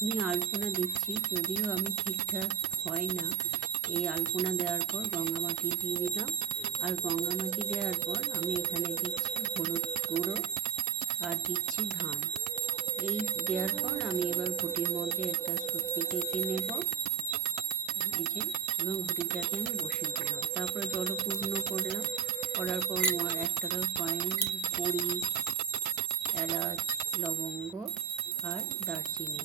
আমি আলপনা দিচ্ছি, যদিও আমি ঠিকঠাক হয় না। এই আলপনা দেওয়ার পর গঙ্গা মাটি দিয়ে দিলাম। আর গঙ্গা মাটি দেওয়ার পর আমি এখানে দিচ্ছি হলুদ গুঁড়ো আর দিচ্ছি ধান। এই দেওয়ার পর আমি এবার ঘটির মধ্যে একটা সত্যি এঁকে নেব। এই এবং ঘটিটাকে আমি বসিয়ে দিলাম। তারপরে জলপূর্ণ করলাম। করার পর এক টাকা কয়েন কড়ি এলাচ, লবঙ্গ আর দারচিনি।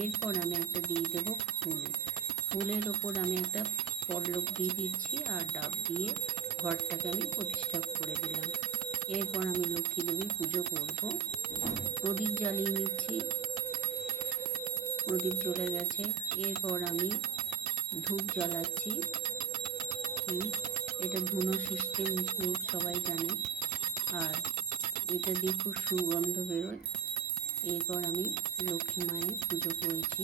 এরপর আমি একটা দিয়ে দেবো ফুল। ফুলের ওপর আমি একটা পল্লব দিয়ে দিচ্ছি আর ডাব দিয়ে ঘরটাকে আমি প্রতিষ্ঠা করে দিলাম। এরপর আমি লক্ষ্মী দেবীর পুজো করব। প্রদীপ জ্বালিয়ে নিচ্ছি। প্রদীপ জ্বলে গেছে। এরপর আমি ধূপ জ্বালাচ্ছি। এটা ধুনো সিস্টেম ধূপ, সবাই জানে। আর এটা দিয়ে খুব সুগন্ধ বেরোয়। এরপর আমি লক্ষ্মী মায়ের পুজো করেছি।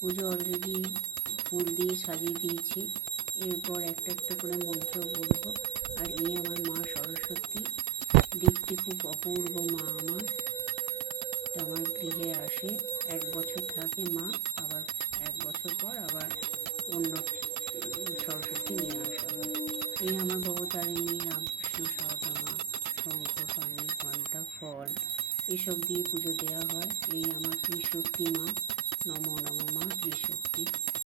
পুজো অলরেডি ফুল দিয়ে সাজিয়ে দিয়েছি। এরপর একটা একটা করে মন্ত্র বলব। আর এই আমার মা সরস্বতী। দেখতে খুব অপূর্ব মা আমার। আমার গৃহে আসে। এক বছর থাকে মা, আবার এক বছর পর আবার অন্য সরস্বতী নিয়ে আসা এই আমার ভবতারিণী রামকৃষ্ণ সারদা মা শঙ্খ পানি ঘণ্টা ফল এসব দিয়ে পুজো দেওয়া হয়। এই আমার ত্রিশক্তি মা। নম নম